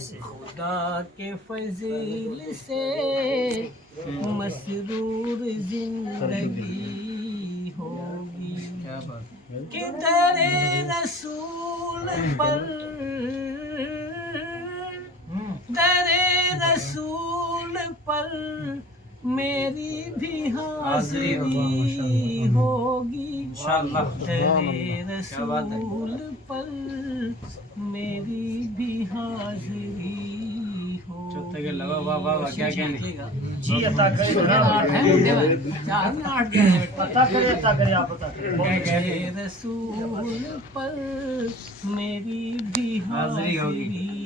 خدا کے فضل سے مسرور زندگی ہوگی کہ در رسول پر میری بھی حاضری ہوگی در رسول پر میری بھی حاضری ہوگی جی عطا کرے عطا کرے آپ عطا کرے در رسول پر میری بھی حاضری ہوگی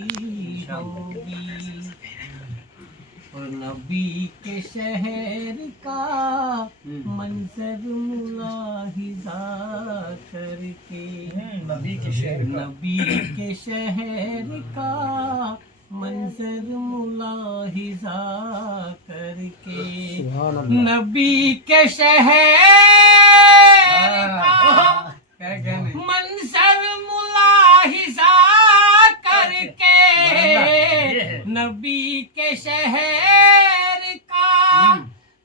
اور نبی کے شہر کا منظر ملاحظہ کر کے نبی کے شہر کا منظر ملاحظہ کر کے نبی کے شہر کا منظر ملاحظہ کر کے نبی کے شہر کا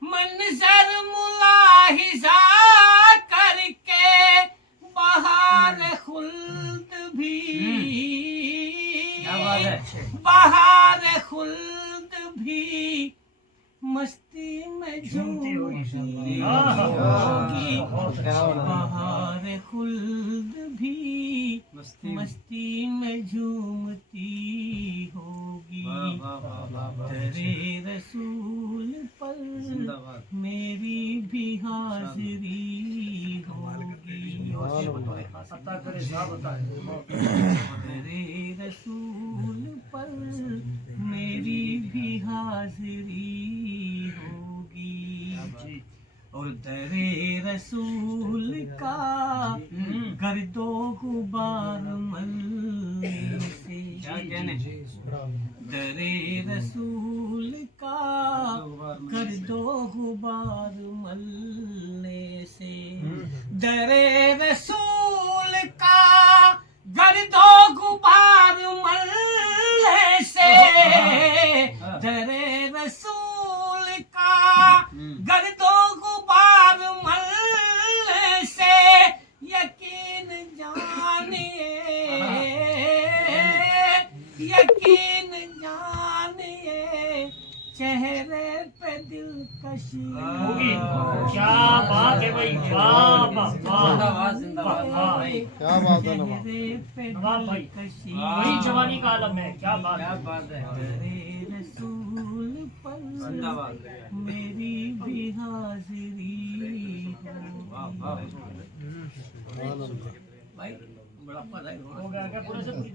منظر ملاحظہ کر کے بہار خلد بھی مستی میں جھومتی ہوگی بہار خلد بھی مستی میں جھومتی ہوگی در رسول پر میری بھی حاضری ہوگی عطا کرے صاحب عطا در رسول پر میری بھی حاضری ہوگی اور در رسول کا گرد و غبار ملنے سے در رسول کا گرد و غبار ملنے سے در رسول کا گرد و غبار ملنے سے در رسول کا گرد و غبار ملنے سے یقین جانیے چہرے پہ دلکشی ہوگی کیا بات ہے بھائی واہ واہ کیا بات ہے بھائی وہی جوانی کا عالم ہے کیا بات ہے رسول پر میری بھی حاضری بھائی بڑا ہو گیا کیا پورے سے